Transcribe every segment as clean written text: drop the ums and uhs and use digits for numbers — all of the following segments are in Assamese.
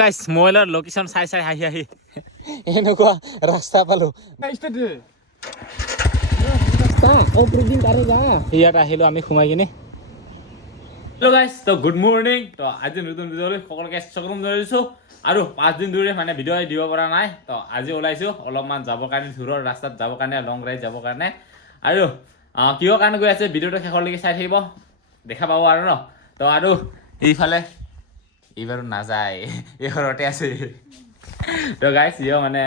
গাইস মোবাইলৰ লোকেশন চাই হাঁহি এনেকুৱা ৰাস্তা পালো ইয়াত আহিলো আমি সোমাই কিনে। হেল্ল' গাইস, তো গুড মৰ্নিং। তো আজি নতুন ভিডিঅ'লৈ সকলোকে স্বাগতম জনাইছোঁ। আৰু 5 দিন ধৰি মানে ভিডিঅ' দিব পৰা নাই, তো আজি ওলাইছোঁ অলপমান যাবৰ কাৰণে, দূৰৰ ৰাস্তাত যাবৰ কাৰণে, লং ৰাইড যাবৰ কাৰণে। আৰু কিহৰ কাৰণে গৈ আছে ভিডিঅ'টো শেষলৈকে চাই থাকিব, দেখা পাব আৰু ন। তো আৰু এইফালে এইবাৰো নাযায়, এই ঘৰতে আছে। তো গাইছ মানে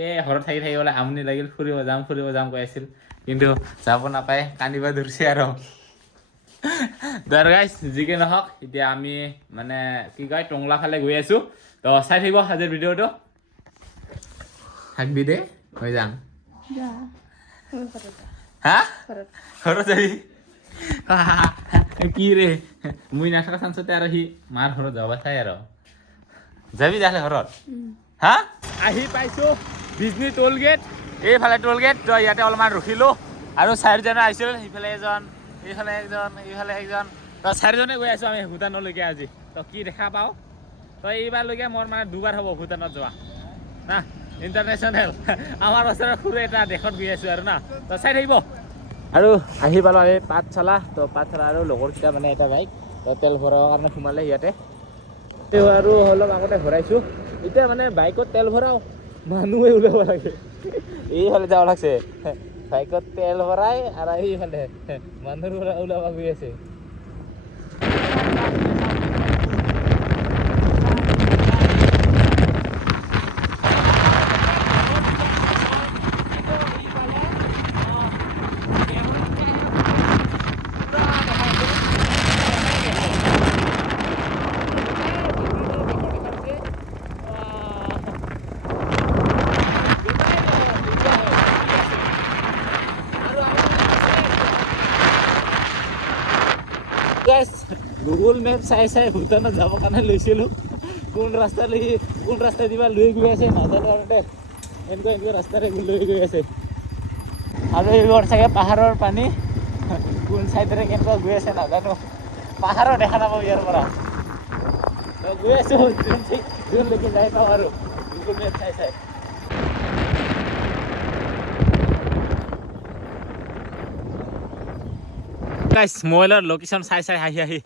এই ঘৰত থাকি গ'লে আমনি লাগিল, ফুৰিব যাম কৈ আছিল, কিন্তু যাব নাপায়, কান্দিব ধৰিছে আৰু। গাইছ যিকি নহওক, এতিয়া আমি মানে কি কয় টংলা ফালে গৈ আছোঁ। তো চাই থাকিব আজিৰ ভিডিঅ'টো। থাকবি দে, হৈ যাম। হা ঘৰত যাবি কি ৰে, মই নাথাকা চান্সতে আৰু সি মাৰ ঘৰত যাব চাই আৰু যাবি তাহলে ঘৰত। হা আহি পাইছোঁ বিজনী টোল গেট, এইফালে টোল গেট। তো ইয়াতে অলপমান ৰখিলোঁ আৰু 4জন আহিছিল, সিফালে এজন, এইফালে একজন, এইফালে একজন। তো 4জনে গৈ আছোঁ আমি ভূটানলৈকে আজি। তো কি দেখা পাওঁ, তো এইবাৰলৈকে মোৰ মানে 2বাৰ হ'ব ভূটানত যোৱা না, ইণ্টাৰনেশ্যনেল। আমাৰ ওচৰৰ সৰু এটা দেশত গৈ আছোঁ আৰু না। তো চাই থাকিব। আৰু আহি পালোঁ আমি পাঠশালা। তো পাঠশালা আৰু লগৰকেইটা মানে এটা বাইক, তো তেল ভৰাবৰ কাৰণে সোমালে ইয়াতে। আৰু অলপ আগতে ভৰাইছোঁ, এতিয়া মানে বাইকত তেল ভৰাওঁ, মানুহে ওলাব লাগে। এইফালে যাব লাগছে, বাইকত তেল ভৰাই আৰু এইফালে মানুহৰ পৰা ওলাব গৈ আছে। গুগল মেপ চাই ভূটানত যাবৰ কাৰণে লৈছিলোঁ। কোন ৰাস্তা দিবা লৈ গৈ আছে নাজানো আৰু দে, এনেকুৱা ৰাস্তাৰে লৈ গৈ আছে। আৰু এইবোৰ চাগে পাহাৰৰ পানী, কোন চাইডেৰে কেনেকুৱা গৈ আছে নাজানো, পাহাৰো দেখা নাপাওঁ ইয়াৰ পৰা। তো গৈ আছোঁ যোনলৈকে যাই পাওঁ আৰু গুগল মেপ চাই। গাইছ মোবাইলৰ লোকেশন চাই হাঁহি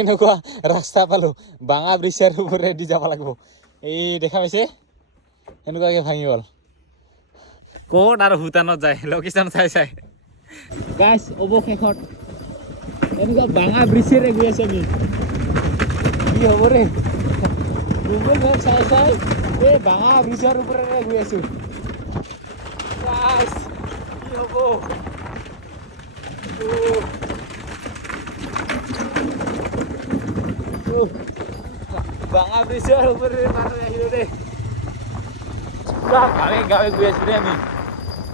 এনেকুৱা ৰাস্তা পালোঁ, বাঙা ব্ৰিজৰ ওপৰেদি যাব লাগিব। এই দেখা পাইছে এনেকুৱাকে ভাঙি গ'ল। ক'ত আৰু ভূটানত যায় লোকেশন চাই গাইছ। অৱশেষত এনেকুৱা বাঙা ব্ৰিজেৰে গৈ আছে আমি, কি হ'ব ৰে। গুগল মেপ চাই এই বাঙা ব্ৰিজৰ ওপৰেৰে গৈ আছোঁ। গাইছ কি হ'ব, বাঙা ব্ৰিজৰ ওপৰেৰে পাৰ হৈ আহিলোঁ দেই। পুৰা গাঁৱে গৈ আছোঁ দেই আমি।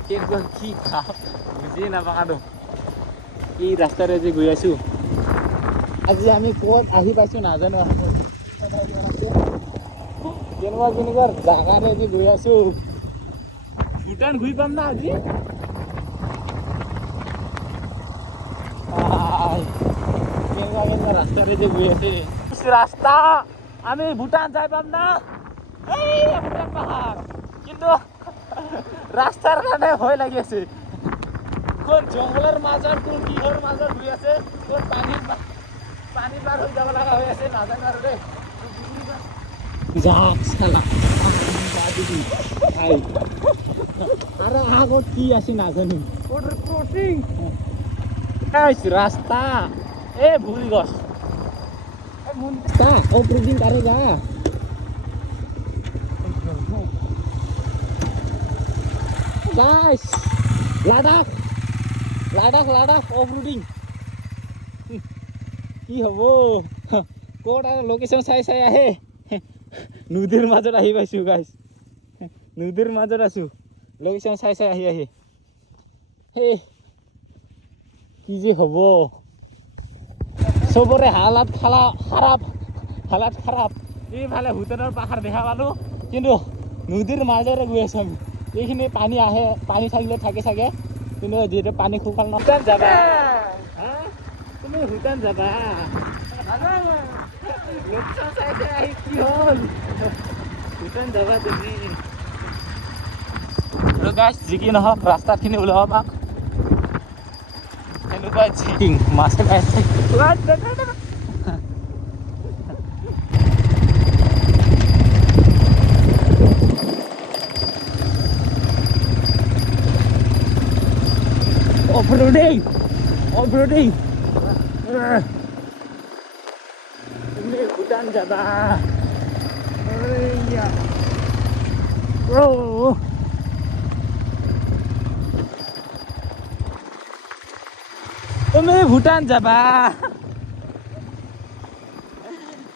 কেনেকুৱা কি গাঁও বুজিয়ে নাপাওঁ আৰু কি ৰাস্তাৰে যে গৈ আছোঁ। আজি আমি ক'ত আহি পাইছোঁ নাজানো, কেনেকুৱা জাগাৰে যে গৈ আছোঁ। ভূটান ঘূৰি পাম না আজি, কেনেকুৱা ৰাস্তাৰে যে গৈ আছে। ৰাস্তা আমি ভূটান যাই পাম না, এই ভূটান পাহাৰ, কিন্তু ৰাস্তাৰ কাৰণে ভয় লাগি আছে। কোন জংঘলৰ মাজত, কোন কিহৰ মাজত গৈ আছে, কোন পানী পাৰ হৈ যাব লগা হৈ আছে নাজানো আৰু দেই। আৰু আগত কি আছে নাজানো, ৰাস্তা এই ভুল গছ অপ্ৰুডিং কাৰে যা গাইস, লাডাখ অফৰোডিং। কি হ'ব, ক'ত আৰু লোকেশন চাই আহে। নদীৰ মাজত আহি পাইছোঁ গাইছ, নদীৰ মাজত আছোঁ, লোকেশন চাই আহি হে কি যে হ'ব। চবৰে হালাত খাৰাপ। এইফালে ভূটানৰ পাহাৰ দেখা পালোঁ, কিন্তু নদীৰ মাজেৰে গৈ আছোঁ আমি। এইখিনি পানী আহে, পানী থাকিলে থাকে চাগে, কিন্তু যিহেতু পানী শুকান নহয়। ভূটান যাবা, তুমি ভূটান যাবা, লোকচান চাইছে আহি কি হ'ল ভূটান যাবা তুমি আৰু গাইছ যি কি নহওক ৰাস্তাখিনি ওলাব পাক এনেকুৱা চিটিং মাছে পাইছে off-roading ini hutan jaba iya bro তুমি ভুটান যাবা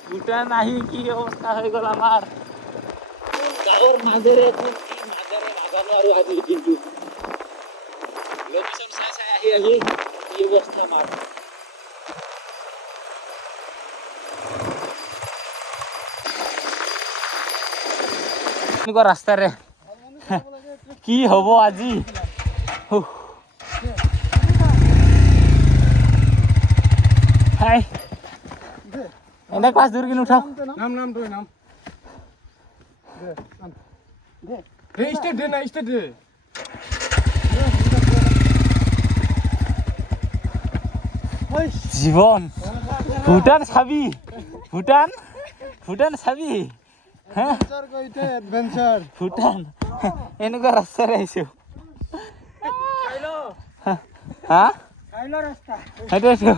ভুটান আহি কি অৱস্থা হৈ গ'ল আমাৰ গাঁৱৰ মাজেৰে নাজানো আৰু আজি কিন্তু লোকেশ্যন চাই আহি কি অৱস্থা আমাৰ এনেকুৱা ৰাস্তাৰে কি হ'ব আজি হাই এনে ক্লাছ দূৰ কিনো উঠাও নাম তোৰ নাম দে ষ্টেট দে না ষ্টেট দে জীবন ভুটান চাবি ভুটান চাবি ভুটান এনেকুৱা ৰাস্তাৰে আহিছো হা সেইটোৱেতো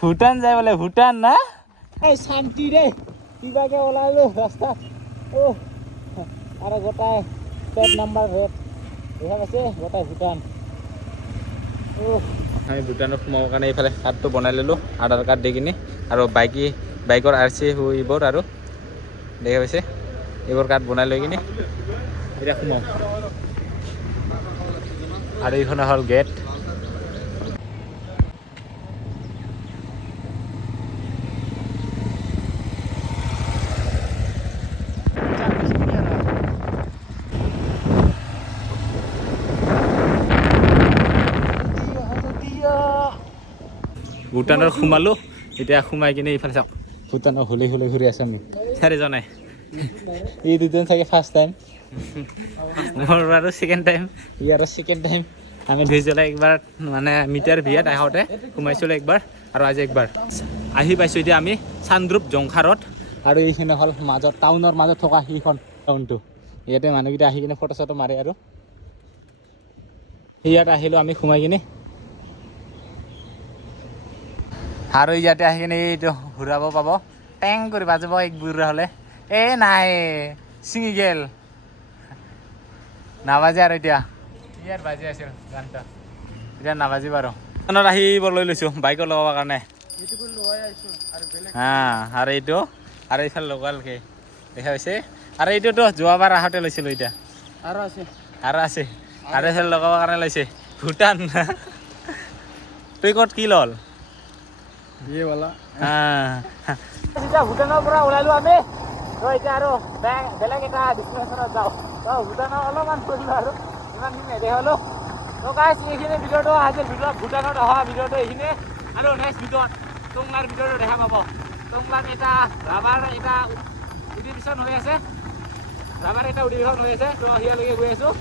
ভুটান যায় বোলে ভুটান না এই শান্তি দেই কিবাকে ওলালো ৰাস্তাত আৰু গোটাই পেড নাম্বাৰ ৰেট দেখা পাইছে গোটাই ভুটান আমি ভুটানত সোমাবৰ কাৰণে এইফালে কাৰ্ডটো বনাই ল'লোঁ আধাৰ কাৰ্ড দি কিনি আৰু বাইকৰ RC এইবোৰ আৰু দেখা পাইছে এইবোৰ কাৰ্ড বনাই লৈ কিনি এতিয়া সোমাওঁ আৰু এইখন হ'ল গেট ভুটানত সোমালোঁ এতিয়া সোমাই কিনে এইফালে চাওক ভুটানৰ হলি ঘূৰি আছোঁ আমি চাৰিজনে এই দুজন চাগে ফাৰ্ষ্ট টাইম মোৰ আৰু ছেকেণ্ড টাইম ই আৰু ছেকেণ্ড টাইম আমি দুইজনে একবাৰ মানে মিটাৰ ভিয়াত আহোঁতে সোমাইছিলোঁ একবাৰ আৰু আজি একবাৰ আহি পাইছোঁ এতিয়া আমি চানদ্ৰুপ জংখাৰত আৰু এইখিনি হ'ল মাজত টাউনৰ মাজত থকা সেইখন টাউনটো ইয়াতে মানুহকেইটা আহি কিনে ফটো চটো মাৰে আৰু ইয়াত আহিলোঁ আমি সোমাই কিনে আৰু ইয়াতে আহি কিনে এইটো ঘূৰাব পাব টেং কৰি বাজিব এক বুঢ়া হ'লে এই নাই ছিঙি গেল নাবাজে আৰু এতিয়া ইয়াত বাজি আছিল গানটা এতিয়া নাবাজিব আৰু গানত আহিব লৈ লৈছোঁ বাইকত লগাবৰ কাৰণে হা আৰু এইটো আৰু এইফালে লগালকে দেখা পাইছে আৰু এইটোতো যোৱাবাৰ আহোঁতে লৈছিলোঁ এতিয়া আৰু আছে আৰু এইফালে লগাবৰ কাৰণে লৈছে ভুটান তুই ক'ত কি ল'ল ভুটানৰ পৰা ওলালোঁ আমি এতিয়া আৰু বেলেগ এটা ডেষ্টিনেশ্যনত যাওঁ ভুটানৰ অলপমান ফুৰিলোঁ আৰু ইমানখিনি নেদেখালোঁ গাইছ এইখিনি ভিডিঅ'টো আজি ভুটানত অহা ভিডিঅ'টো এইখিনি আৰু নেক্সট ভিডিঅ'ত টংলাৰ ভিডিঅ'টো দেখা পাব টংলাত এটা ৰাবাৰ এটা অধিৱেশন হৈ আছে তো ইয়ালৈকে গৈ আছোঁ